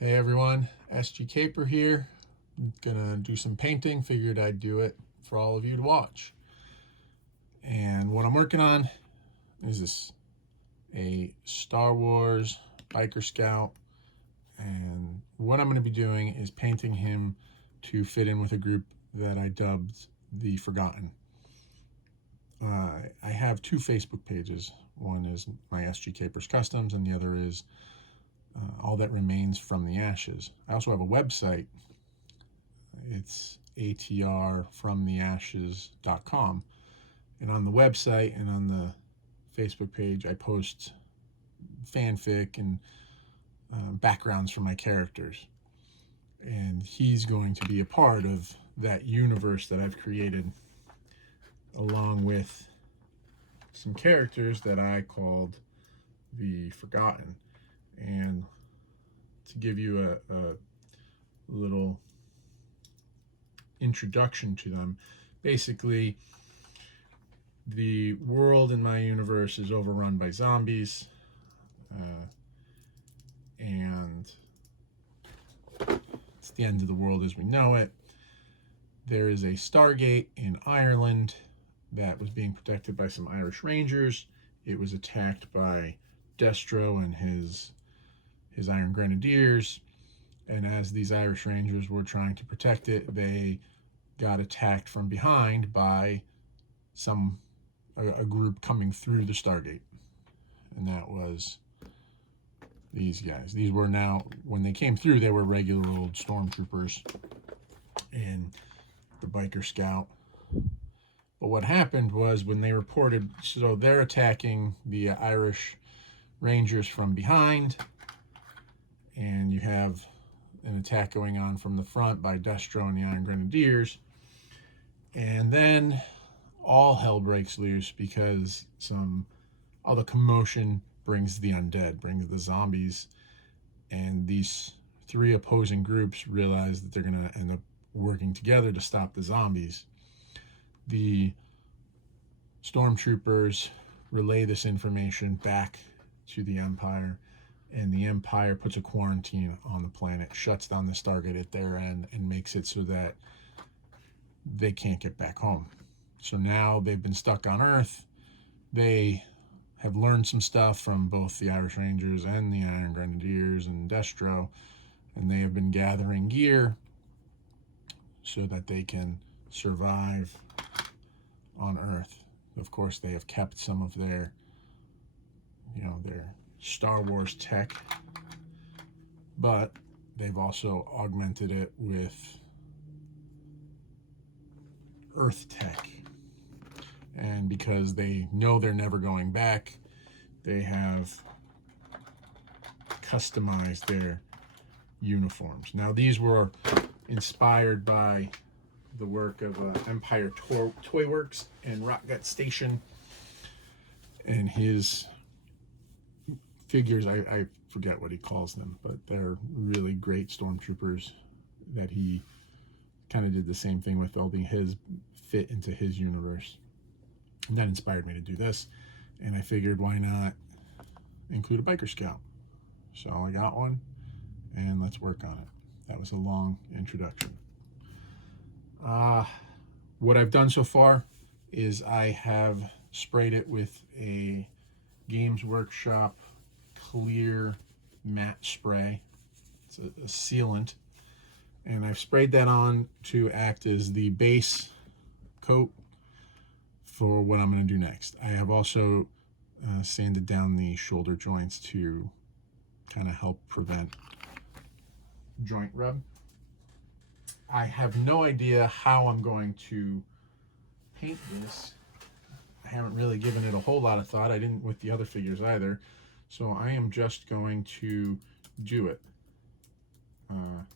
Hey everyone, SG Caper here. Gonna do some painting, figured I'd do it for all of you to watch. And what I'm working on is a Star Wars biker scout, and what I'm gonna be doing is painting him to fit in with a group that I dubbed the Forgotten. I have two Facebook pages. One is my SG Capers Customs, and the other is All That Remains from the Ashes. I also have a website. It's atrfromtheashes.com, and on the website and on the Facebook page I post fanfic and backgrounds for my characters, and he's going to be a part of that universe that I've created, along with some characters that I called the Forgotten. And to give you a little introduction to them, basically the world in my universe is overrun by zombies, and it's the end of the world as we know it. There is a Stargate in Ireland that was being protected by some Irish Rangers. It was attacked by Destro and his Iron Grenadiers, and as these Irish Rangers were trying to protect it, they got attacked from behind by a group coming through the Stargate, and that was these guys. These were, now when they came through, they were regular old stormtroopers and the biker scout. But what happened was, when they reported, so they're attacking the Irish Rangers from behind, and you have an attack going on from the front by Destro and the Iron Grenadiers. And then all hell breaks loose because all the commotion brings the undead, brings the zombies, and these three opposing groups realize that they're going to end up working together to stop the zombies. The stormtroopers relay this information back to the Empire, and the Empire puts a quarantine on the planet, shuts down the Stargate at their end, and makes it so that they can't get back home. So now they've been stuck on Earth. They have learned some stuff from both the Irish Rangers and the Iron Grenadiers and Destro, and they have been gathering gear so that they can survive on Earth. Of course, they have kept some of their Star Wars tech, but they've also augmented it with Earth tech. And because they know they're never going back, they have customized their uniforms. Now, these were inspired by the work of Empire Toy Works and Rock Gut Station, and his figures, I forget what he calls them, but they're really great stormtroopers that he kind of did the same thing with, all his fit into his universe. And that inspired me to do this, and I figured, why not include a biker scout? So I got one, and let's work on it. That was a long introduction. What I've done so far is I have sprayed it with a Games Workshop clear matte spray. It's a sealant, and I've sprayed that on to act as the base coat for what I'm going to do next. I have also sanded down the shoulder joints to kind of help prevent joint rub. I have no idea how I'm going to paint this. I haven't really given it a whole lot of thought. I didn't with the other figures either. So I am just going to do it. And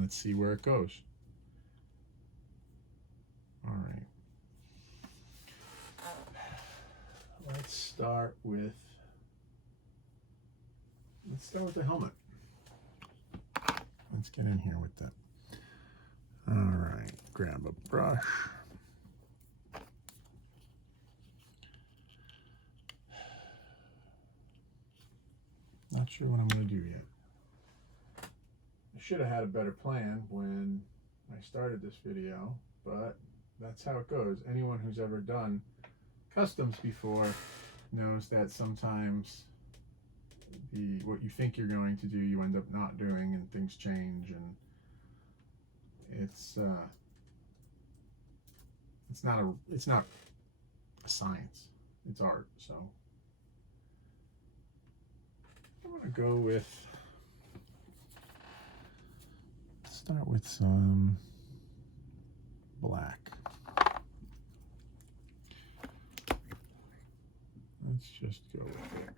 let's see where it goes. All right. Let's start with the helmet. Let's get in here with that. All right, grab a brush. Not not sure what I'm going to do yet. I should have had a better plan when I started this video, but that's how it goes. Anyone who's ever done customs before knows that sometimes what you think you're going to do, you end up not doing, and things change, and it's not a science, it's art. So I'm gonna go with, start with some black. Let's just go with it.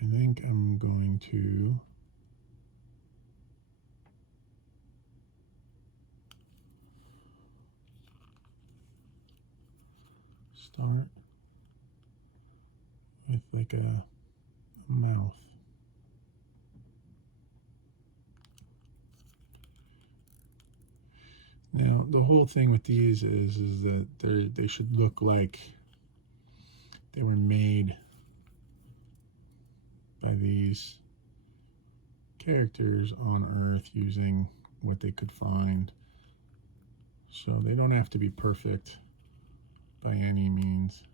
I think I'm going to start with like a mouth. Now the whole thing with these is that they should look like they were made by these characters on Earth using what they could find. So they don't have to be perfect by any means.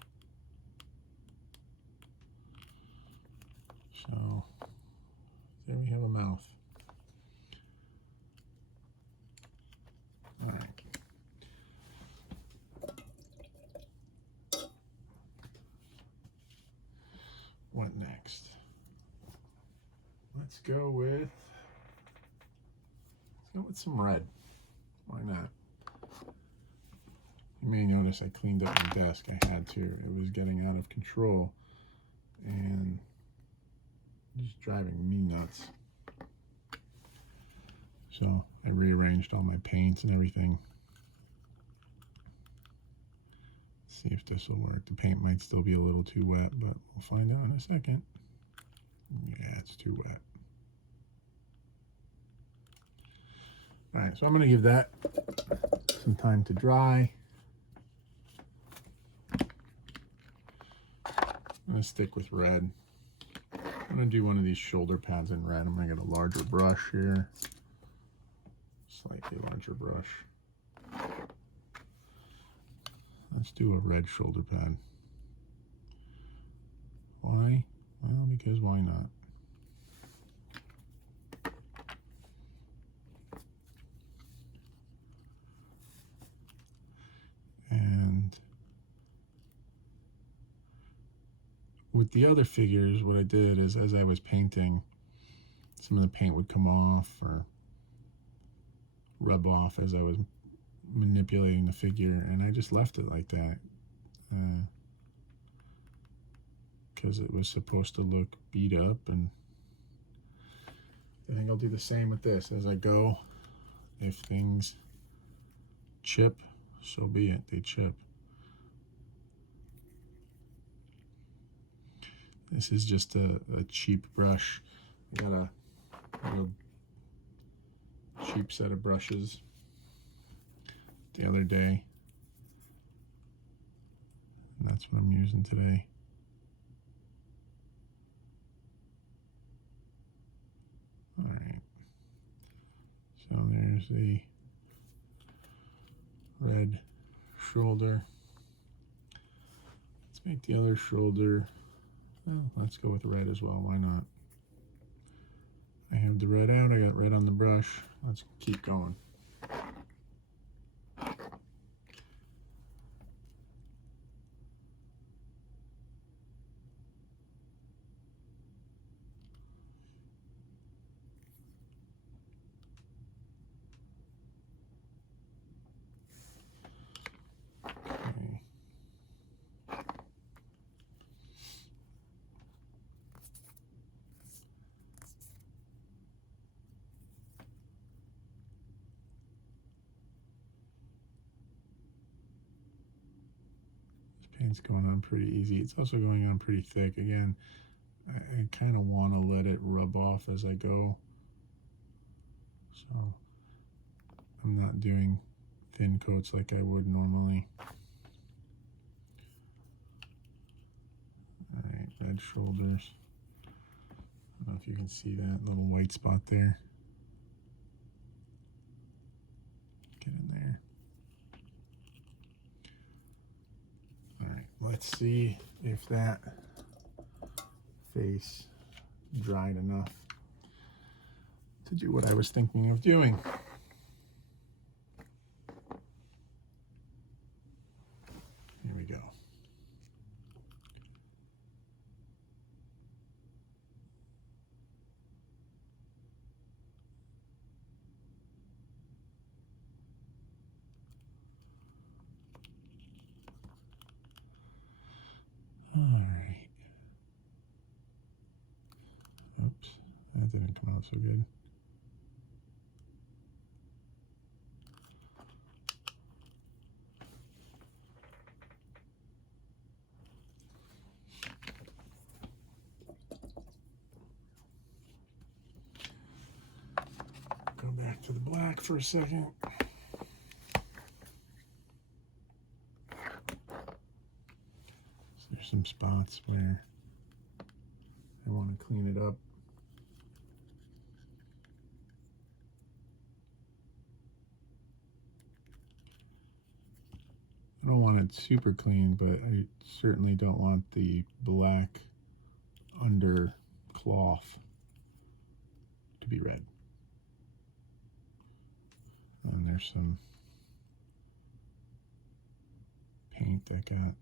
So there we have a mouth. All right. What next? Let's go with some red. Why not? You may notice I cleaned up my desk. I had to. It was getting out of control and just driving me nuts. So I rearranged all my paints and everything. See if this will work. The paint might still be a little too wet, but we'll find out in a second. Yeah, it's too wet. All right, so I'm gonna give that some time to dry. I'm gonna stick with red. I'm gonna do one of these shoulder pads in red. I'm gonna get a larger brush here. Slightly larger brush. Let's do a red shoulder pad. Why? Well, because why not? And with the other figures, what I did is, as I was painting, some of the paint would come off or rub off as I was manipulating the figure, and I just left it like that because it was supposed to look beat up. And I think I'll do the same with this as I go. If things chip, so be it, they chip. This is just a cheap brush. I got a real cheap set of brushes the other day, and that's what I'm using today. All right, so there's the red shoulder. Let's make the other shoulder, well, let's go with red as well, why not? I have the red out, I got red on the brush. Let's keep going. Paint's going on pretty easy. It's also going on pretty thick. Again, I kind of want to let it rub off as I go. So I'm not doing thin coats like I would normally. head, shoulders. I don't know if you can see that little white spot there. Get in there. All right, let's see if that face dried enough to do what I was thinking of doing. Here we go. All right. Oops, that didn't come out so good. Go back to the black for a second. So there's some spots where I want to clean it up. I don't want it super clean, but I certainly don't want the black under cloth to be red. And there's some paint that got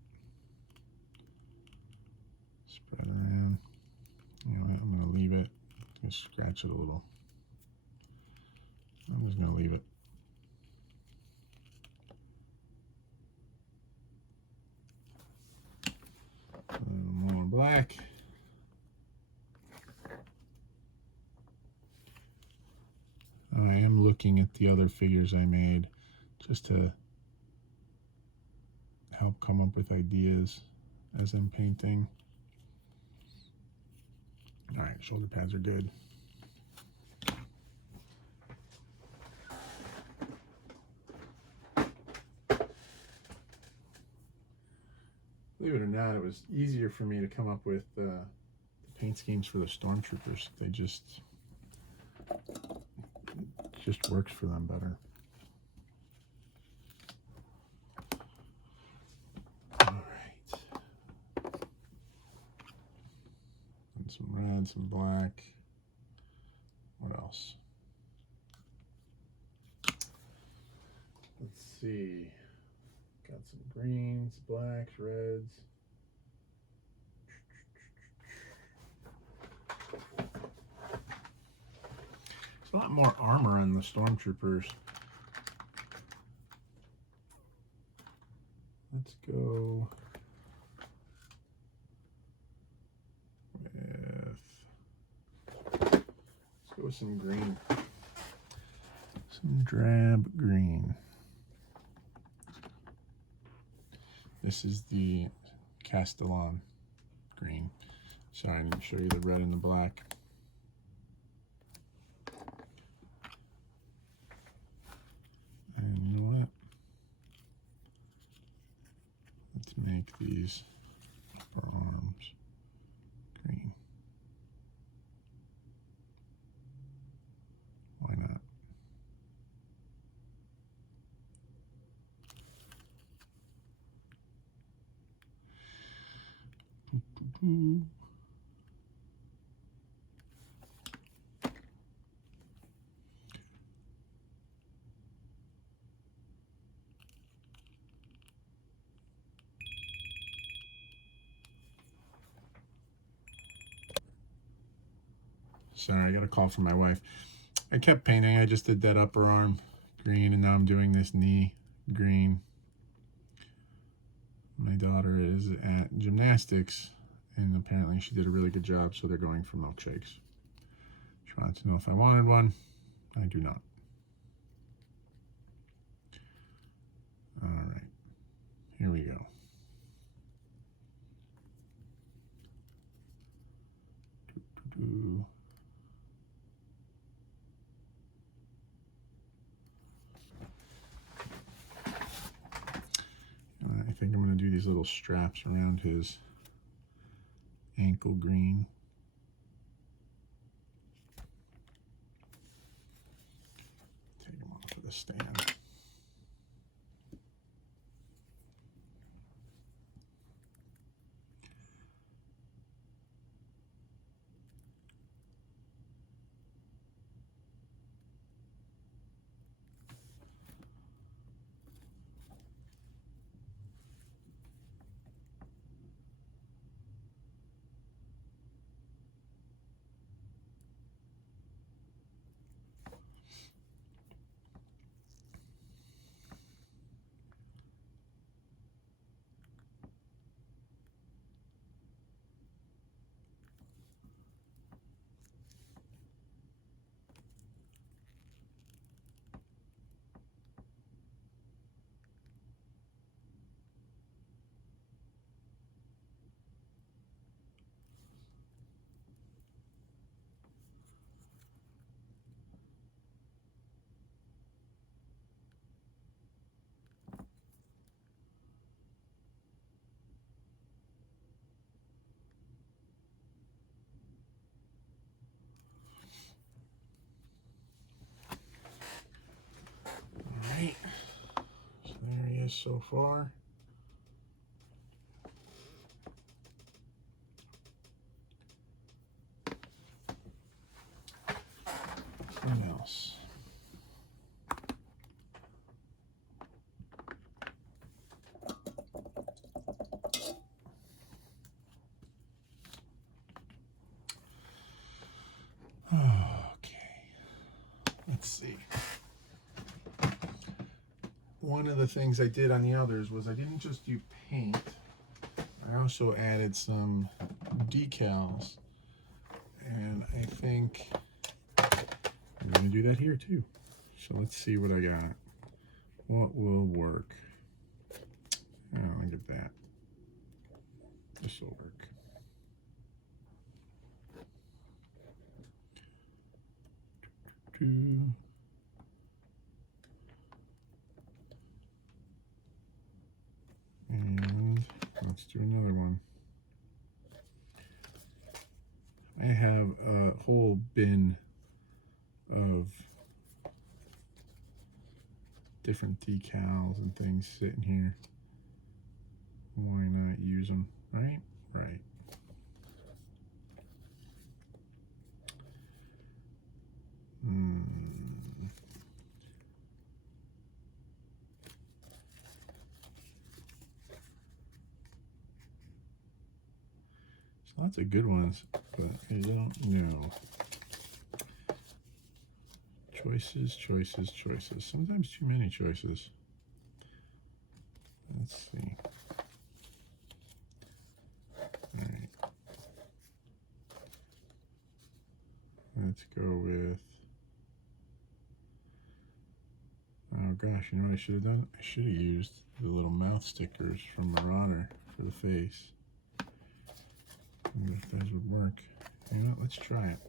spread around. You know what, I'm going to leave it. I'm going to scratch it a little. I'm just going to leave it. A little more black. I am looking at the other figures I made just to help come up with ideas as I'm painting. All right, shoulder pads are good. Believe it or not, it was easier for me to come up with the paint schemes for the stormtroopers. They just works for them better. All right. And some red, some black. What else? Let's see. Got some greens, blacks, reds. There's a lot more armor on the stormtroopers. Let's go with some green. Some drab green. This is the Castellan green. Sorry, I didn't show you the red and the black. And you know what? Let's make these upper arms green. Why not? Sorry, I got a call from my wife. I kept painting. I just did that upper arm green, and now I'm doing this knee green. My daughter is at gymnastics, and apparently she did a really good job, so they're going for milkshakes. She wanted to know if I wanted one. I do not. All right, here we go. I think I'm going to do these little straps around his ankle green. Take them off of the stand. Alright, so there he is so far. What else? Okay, let's see. One of the things I did on the others was I didn't just do paint, I also added some decals, and I think I'm going to do that here too. So let's see what I got. What will work? Oh, look at that. This will work. And let's do another one. I have a whole bin of different decals and things sitting here. Why not use them, right? Right. Lots of good ones, but I don't know. Choices, choices, choices. Sometimes too many choices. Let's see. All right. Let's go with, oh gosh, you know what I should have done? I should have used the little mouth stickers from Marauder for the face. I wonder if those would work. You know what, let's try it.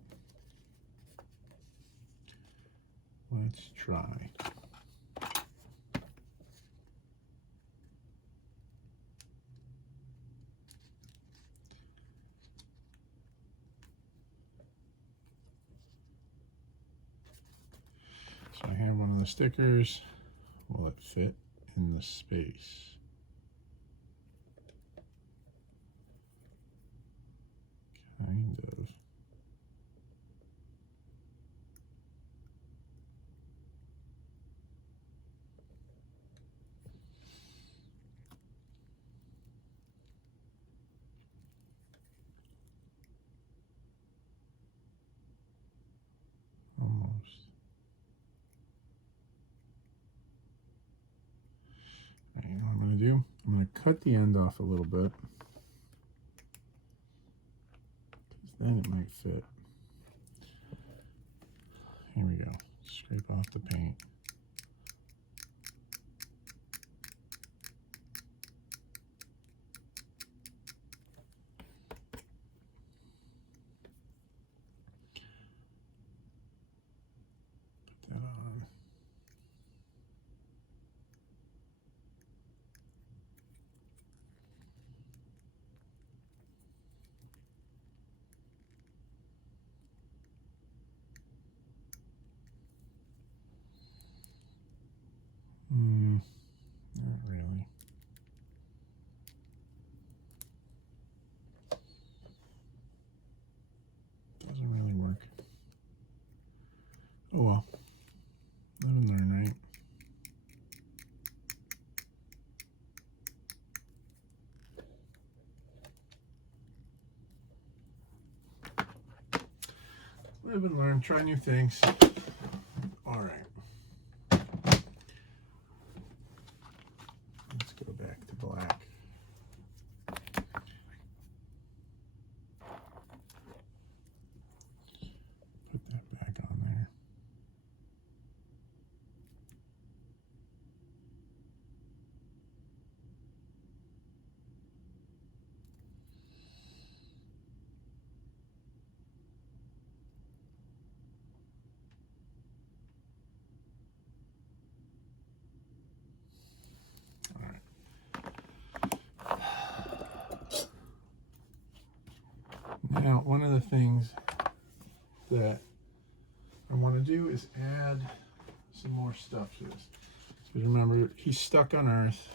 Let's try. So I have one of the stickers. Will it fit in the space? Kind of. Almost. Right, you know what I'm going to do? I'm going to cut the end off a little bit, because then it might fit. Here we go. Scrape off the paint. Put that on. Live and learn, try new things. All right. Let's go back to black. Put that back on there. Now, one of the things that I want to do is add some more stuff to this. Because remember, he's stuck on Earth.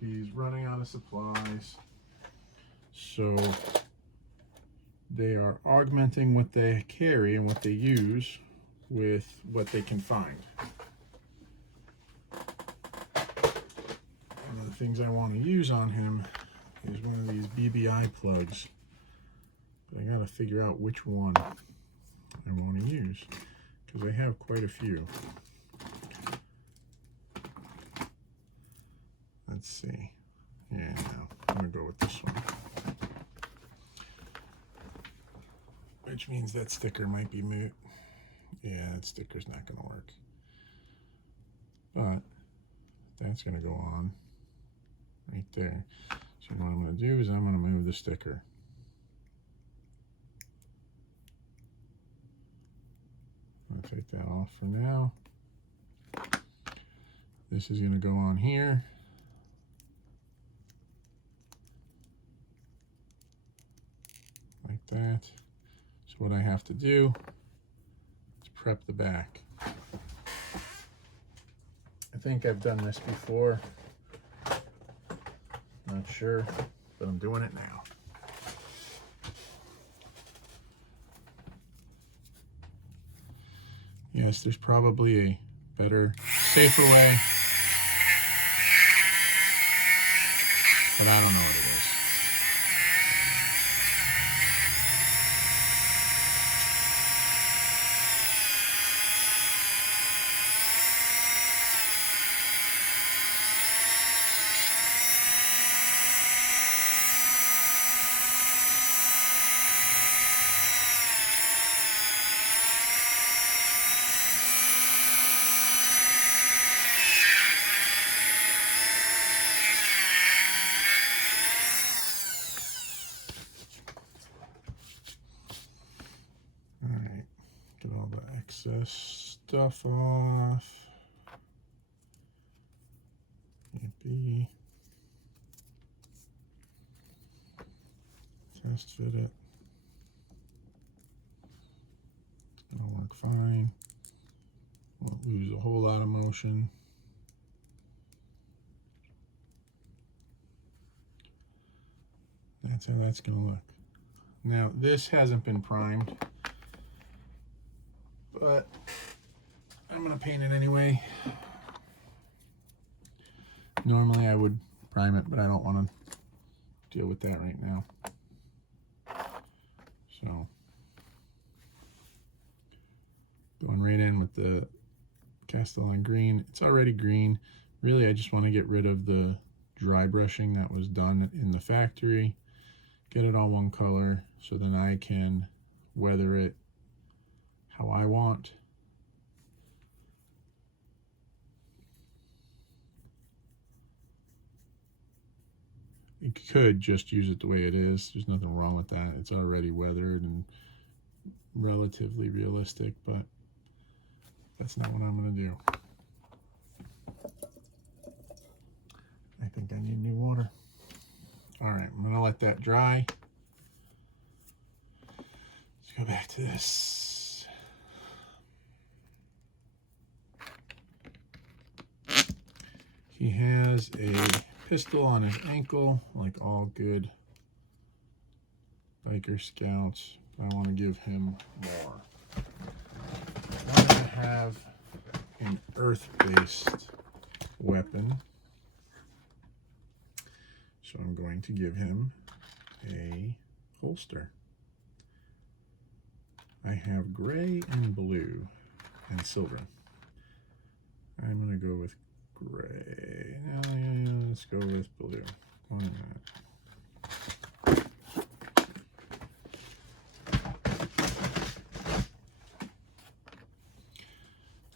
He's running out of supplies. So they are augmenting what they carry and what they use with what they can find. One of the things I want to use on him is one of these Bbi plugs. But I gotta figure out which one I want to use, because I have quite a few. Let's see. Yeah, no, I'm gonna go with this one. Which means that sticker might be moot. Yeah, that sticker's not gonna work. But that's gonna go on right there. So what I'm gonna do is I'm gonna move the sticker. I'm gonna take that off for now. This is gonna go on here. Like that. So what I have to do is prep the back. I think I've done this before. Not sure, but I'm doing it now. Yes, there's probably a better, safer way, but I don't know what it is. Excess stuff off. Maybe test fit it. It's gonna work fine. Won't lose a whole lot of motion. That's how that's gonna look. Now this hasn't been primed, but I'm gonna paint it anyway. Normally I would prime it, but I don't want to deal with that right now. So going right in with the Castellan green. It's already green. Really, I just want to get rid of the dry brushing that was done in the factory. Get it all one color so then I can weather it how I want. You could just use it the way it is. There's nothing wrong with that. It's already weathered and relatively realistic, but that's not what I'm going to do. I think I need new water. All right, I'm going to let that dry. Let's go back to this. He has a pistol on his ankle, like all good biker scouts. But I want to give him more. I want to have an earth-based weapon. So I'm going to give him a holster. I have gray and blue and silver. I'm going to go with gray. No, yeah, let's go with blue. Why not?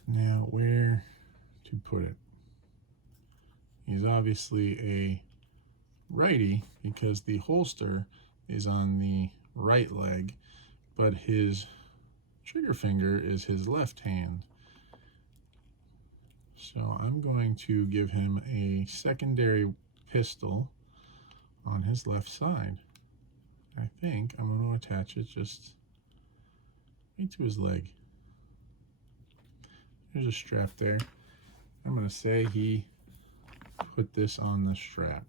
Now, where to put it? He's obviously a righty because the holster is on the right leg, but his trigger finger is his left hand. So I'm going to give him a secondary pistol on his left side. I think I'm going to attach it just right to his leg. There's a strap there. I'm going to say he put this on the strap.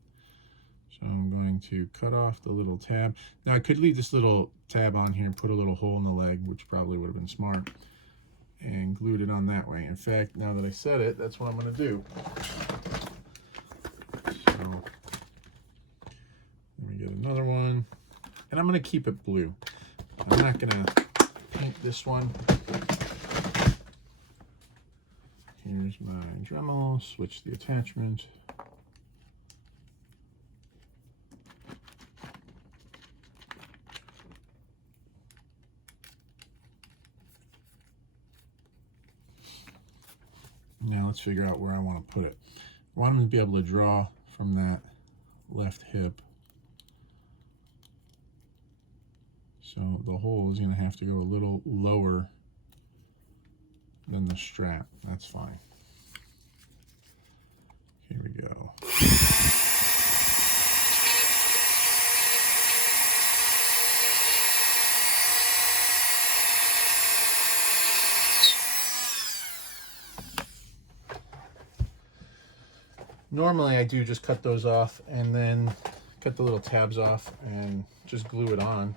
So I'm going to cut off the little tab. Now I could leave this little tab on here and put a little hole in the leg, which probably would have been smart, and glued it on that way. In fact, now that I said it, that's what I'm going to do. So let me get another one. And I'm going to keep it blue. I'm not going to paint this one. Here's my Dremel. Switch the attachment. Now let's figure out where I want to put it. I want him to be able to draw from that left hip. So the hole is going to have to go a little lower than the strap. That's fine. Here we go. Normally I do just cut those off and then cut the little tabs off and just glue it on.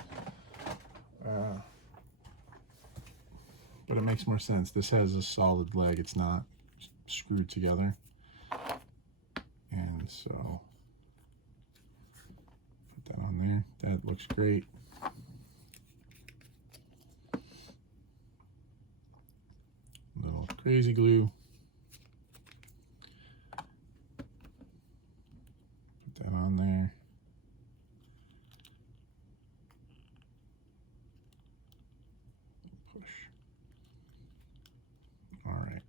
But it makes more sense. This has a solid leg. It's not screwed together. And so put that on there. That looks great. Little crazy glue. Put that on there. Push. All right.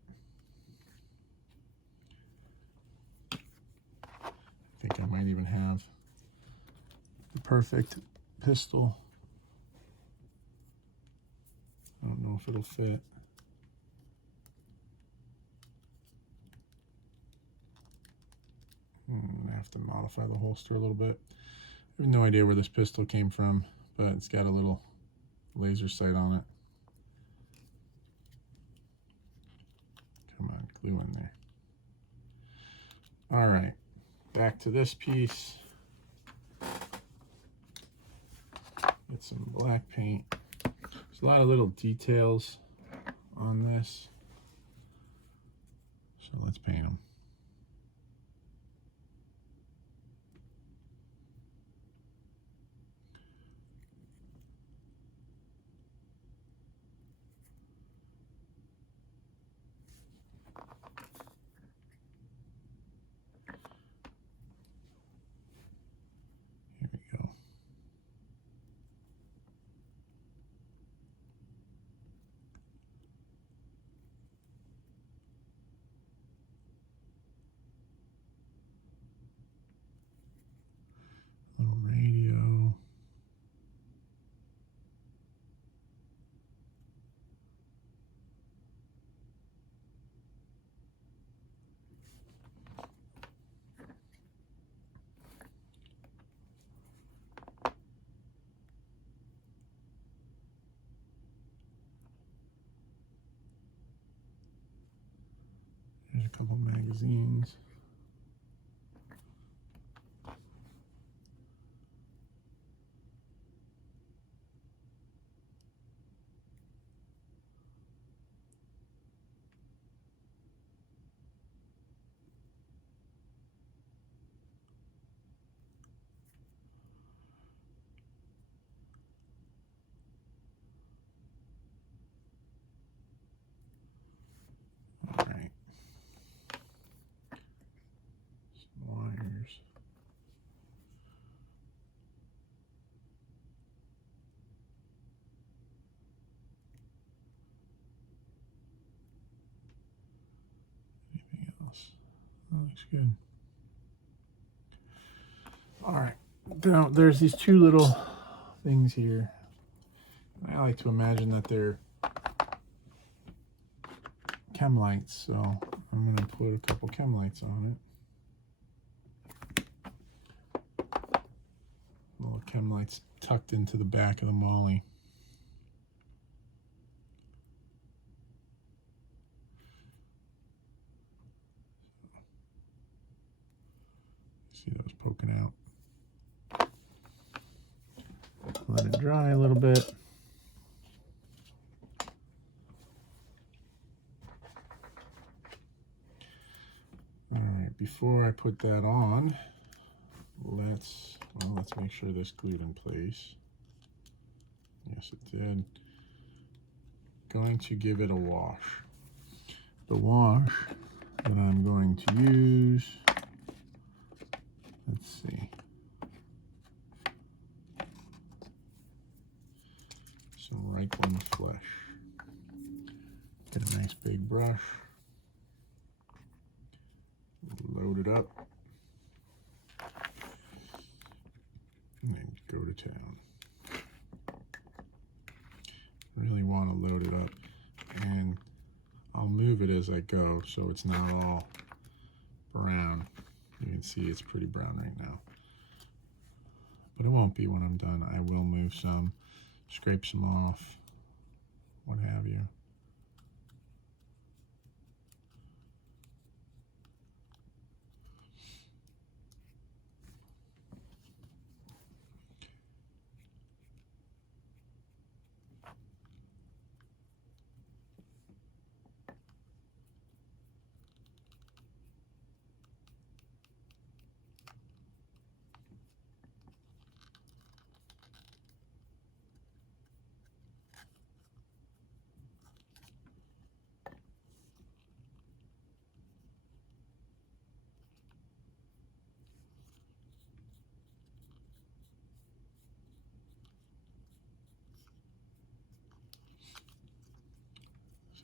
I think I might even have the perfect pistol. I don't know if it'll fit. I have to modify the holster a little bit. I have no idea where this pistol came from, but it's got a little laser sight on it. Come on, glue in there. All right, back to this piece. Get some black paint. There's a lot of little details on this, so let's paint them. Here we go. Little radio. There's a couple magazines. That looks good. All right, now there's these two little things here. I like to imagine that they're chem lights, so I'm going to put a couple chem lights on it. Little chem lights tucked into the back of the molly. See those poking out. Let it dry a little bit. All right, before I put that on, let's make sure this glued in place. Yes, it did. Going to give it a wash. The wash that I'm going to use, let's see, some Reichland flesh. Get a nice big brush, load it up, and then go to town. Really want to load it up, and I'll move it as I go so it's not all brown. You can see it's pretty brown right now, but it won't be when I'm done. I will move some, scrape some off, what have you.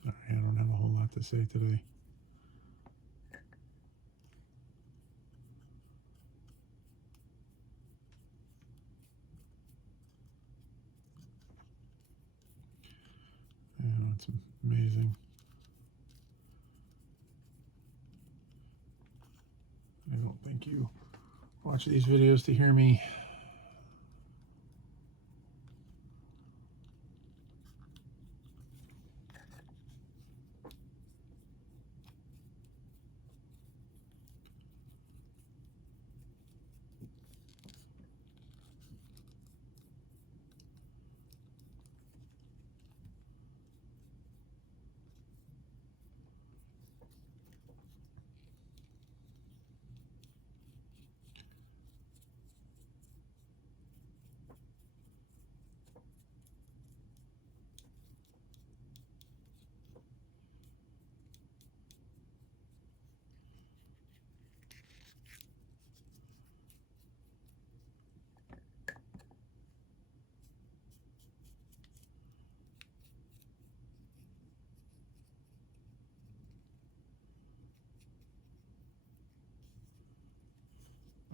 Sorry, I don't have a whole lot to say today. You know, it's amazing. I don't think you watch these videos to hear me.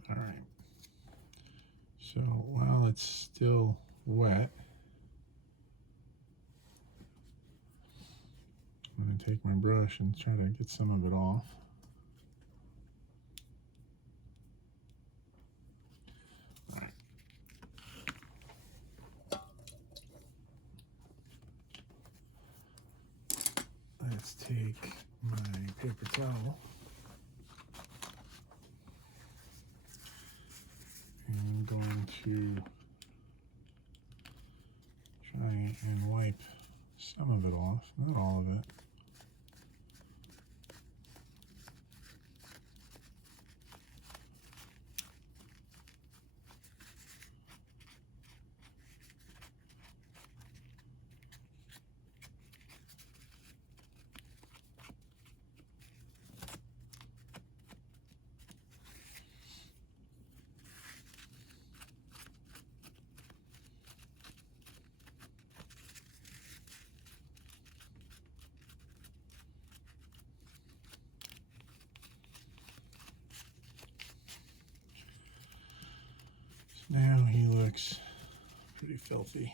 All right. So while it's still wet, I'm going to take my brush and try to get some of it off. All right. Let's take my paper towel and I'm going to try and wipe some of it off, not all of it. mix. Pretty filthy.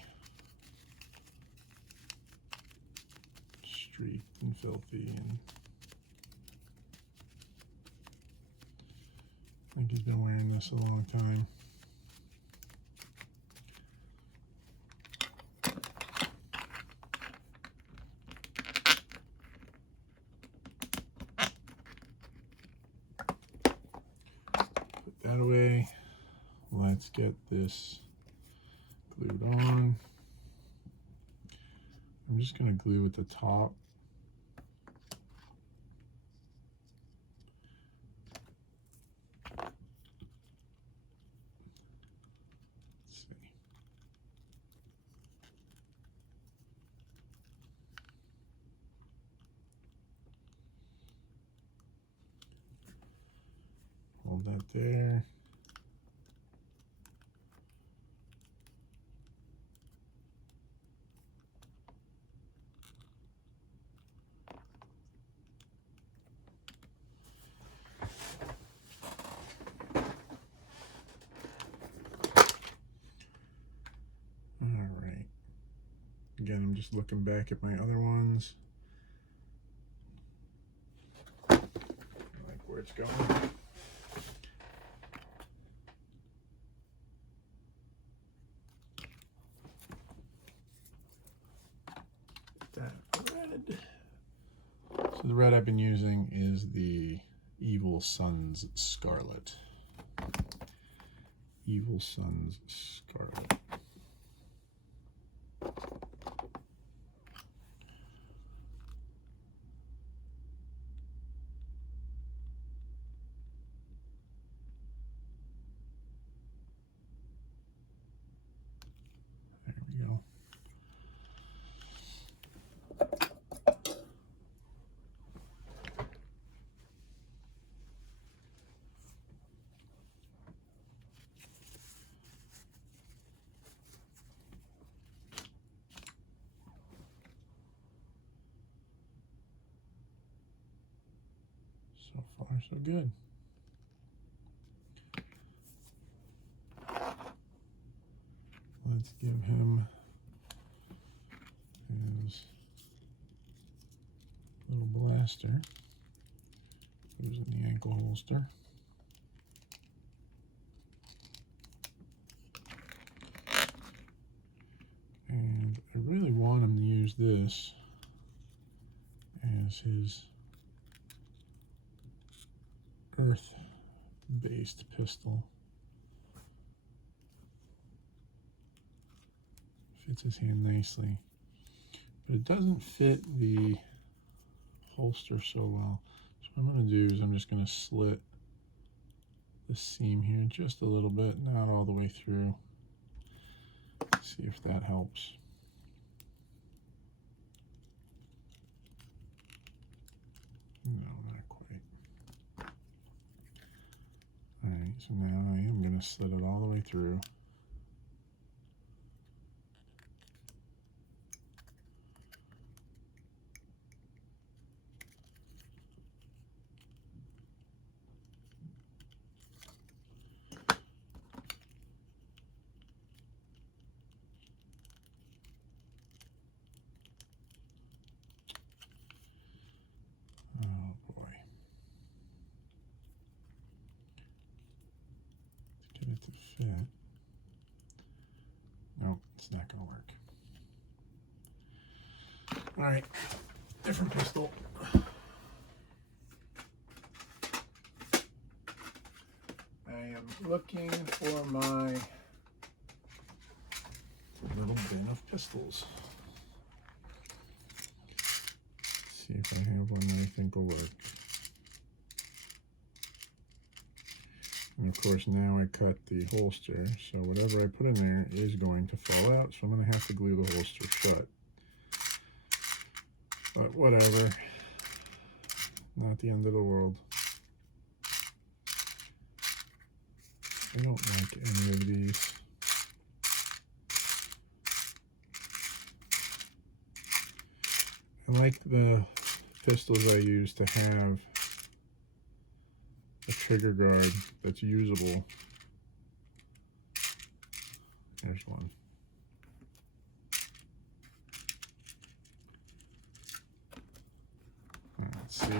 Streaked and filthy, and I think he's been wearing this a long time. Put that away. Let's get this glued on. I'm just going to glue at the top. Let's see. Hold that there. Again, I'm just looking back at my other ones. I like where it's going. That red. So the red I've been using is the Evil Sun's Scarlet. Evil Sun's Scarlet. There we go. So far, so good. Let's give him his little blaster. Using the ankle holster. And I really want him to use this as his earth-based pistol. Fits his hand nicely, but it doesn't fit the holster so well. So what I'm going to do is I'm just going to slit the seam here just a little bit, not all the way through. See if that helps. No, not quite. Alright, so now I am going to slit it all the way through. To fit. No, it's not going to work. All right, different pistol. I am looking for my little bin of pistols. Let's see if I have one that I think will work. And of course now I cut the holster, so whatever I put in there is going to fall out, so I'm going to have to glue the holster shut. But whatever, not the end of the world. I don't like any of these. I like the pistols I use to have a trigger guard that's usable, Here's one. Let's see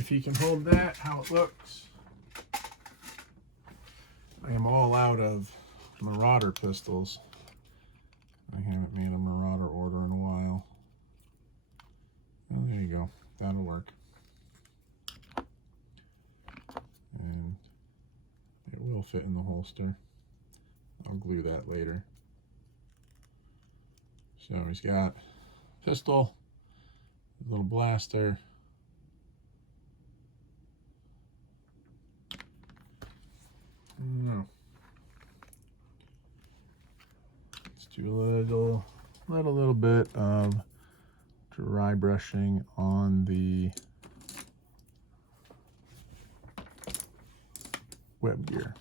if he can hold that, how it looks. I am all out of Marauder pistols. I haven't made a Marauder order in a while. Oh, there you go. That'll work. And it will fit in the holster. I'll glue that later. So he's got pistol, a little blaster, no. Let's do a little bit of dry brushing on the web gear.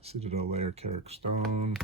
Citadel layer Carrick stone.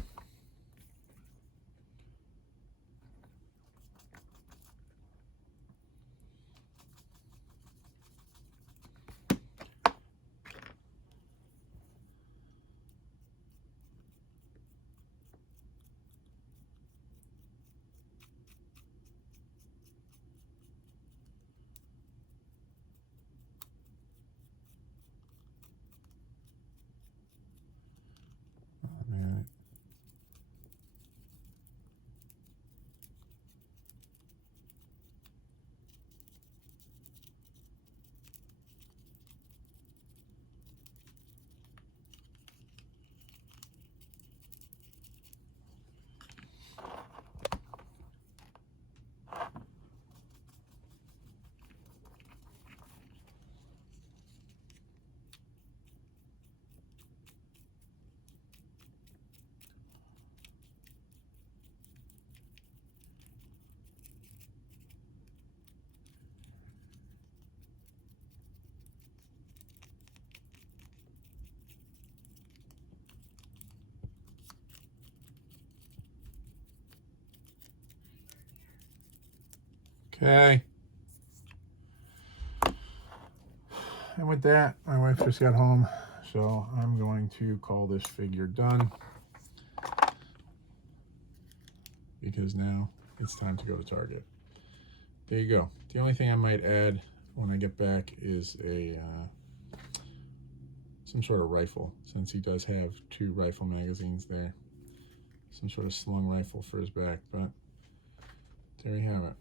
Okay. And with that, my wife just got home, so I'm going to call this figure done because now it's time to go to Target. There you go. The only thing I might add when I get back is a some sort of rifle, since he does have 2 rifle magazines there. Some sort of slung rifle for his back, but there you have it.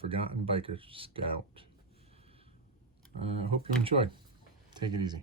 Forgotten Biker Scout. I hope you enjoyed. Take it easy.